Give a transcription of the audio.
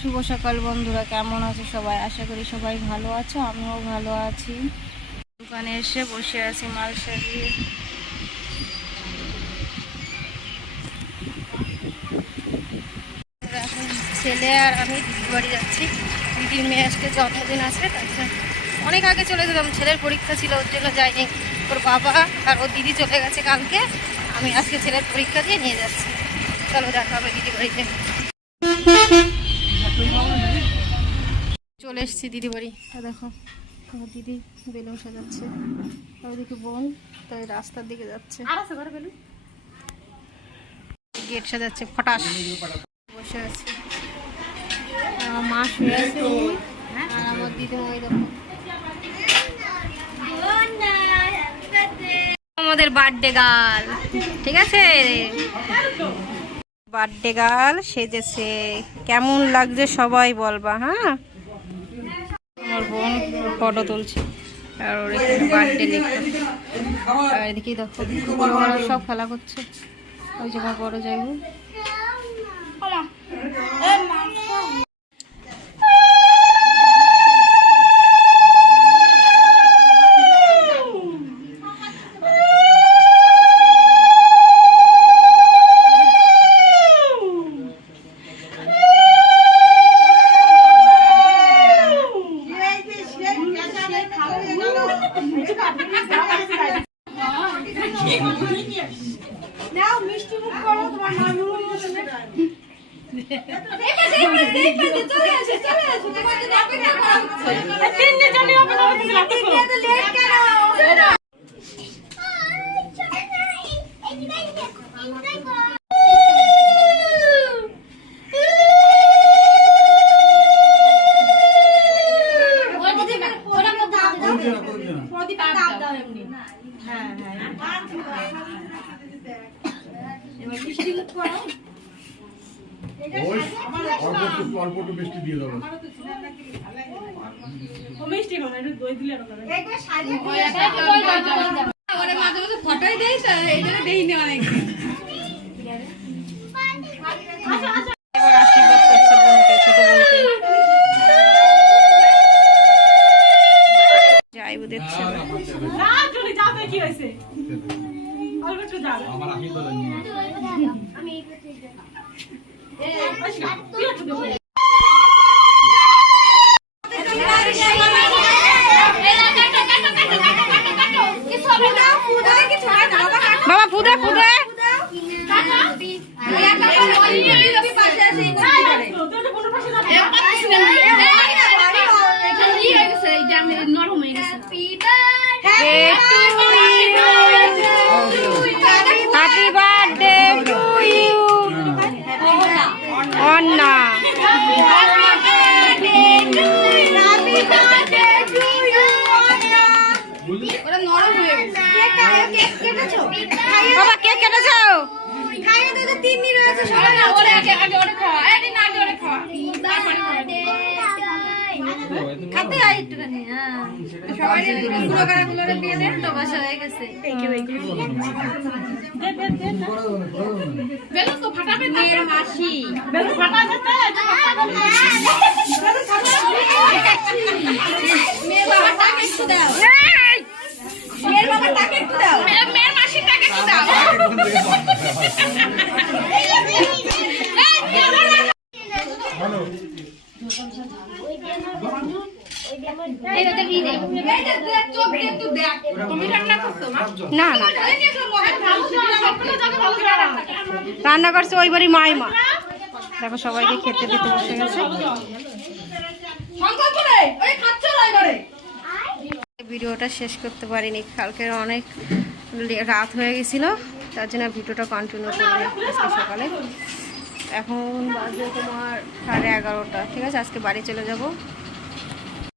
শুভ সকাল বন্ধুরা, কেমন আছো সবাই? আশা করি সবাই ভালো আছো, আমিও ভালো আছি। দোকানে এসে বসে আছি মাল সারিয়ে। এখন ছেলে আর আমি দিদির বাড়ি যাচ্ছি। দিদির মেয়ে আজকে জন্মদিন আছে, তাছাড়া অনেক আগে চলে গেলাম। ছেলের পরীক্ষা ছিল, ওর জন্য যাইনি। ওর বাবা আর ওর দিদি চলে গেছে কালকে। আমি আজকে ছেলের পরীক্ষা দিয়ে নিয়ে যাচ্ছি। চলো দেখা হবে দিদির বাড়িতে। চলে এসেছি দিদি বাড়ি। দেখো আমার দিদি বেলুন সাজাচ্ছে, ওইদিকে বোন তাই রাস্তার দিকে যাচ্ছে। গেট সাজাচ্ছে, ফটাস। বসে আছে আমার মা, শুয়ে আছে, আর আমার দিদিমা দেখো। আমাদের বার্থডে গার্ল, ঠিক আছে, বার্থডে গার্ল সেজেছে। কেমন লাগছে সবাই বলবা। হ্যাঁ, আমার বোন ফটো তুলছে আর ওর এখানে বার্থডে লেখা। আর এদিকে দেখো ওরা সব খেলা করছে। ওই যে আমার বড় যাইবো। আশীর্বাদ করছে বোনকে, ছোট বোনকে। যাইবো দেখছে বাবা। ফুদে ফুদে happy birthday to you Anna. বাবা কেক কেটেছো? না না, রান্না করছে ওই বাড়ি মাই মা। দেখো সবাইকে খেতে দিতে বসে গেছে। ভিডিওটা শেষ করতে পারিনি, কালকে অনেক রাত হয়ে গেছিল, তার জন্য ভিডিওটা কন্টিনিউ করিনি আজকে সকালে। এখন বাজে তোমার 11:30। ঠিক আছে, আজকে বাড়ি চলে যাব।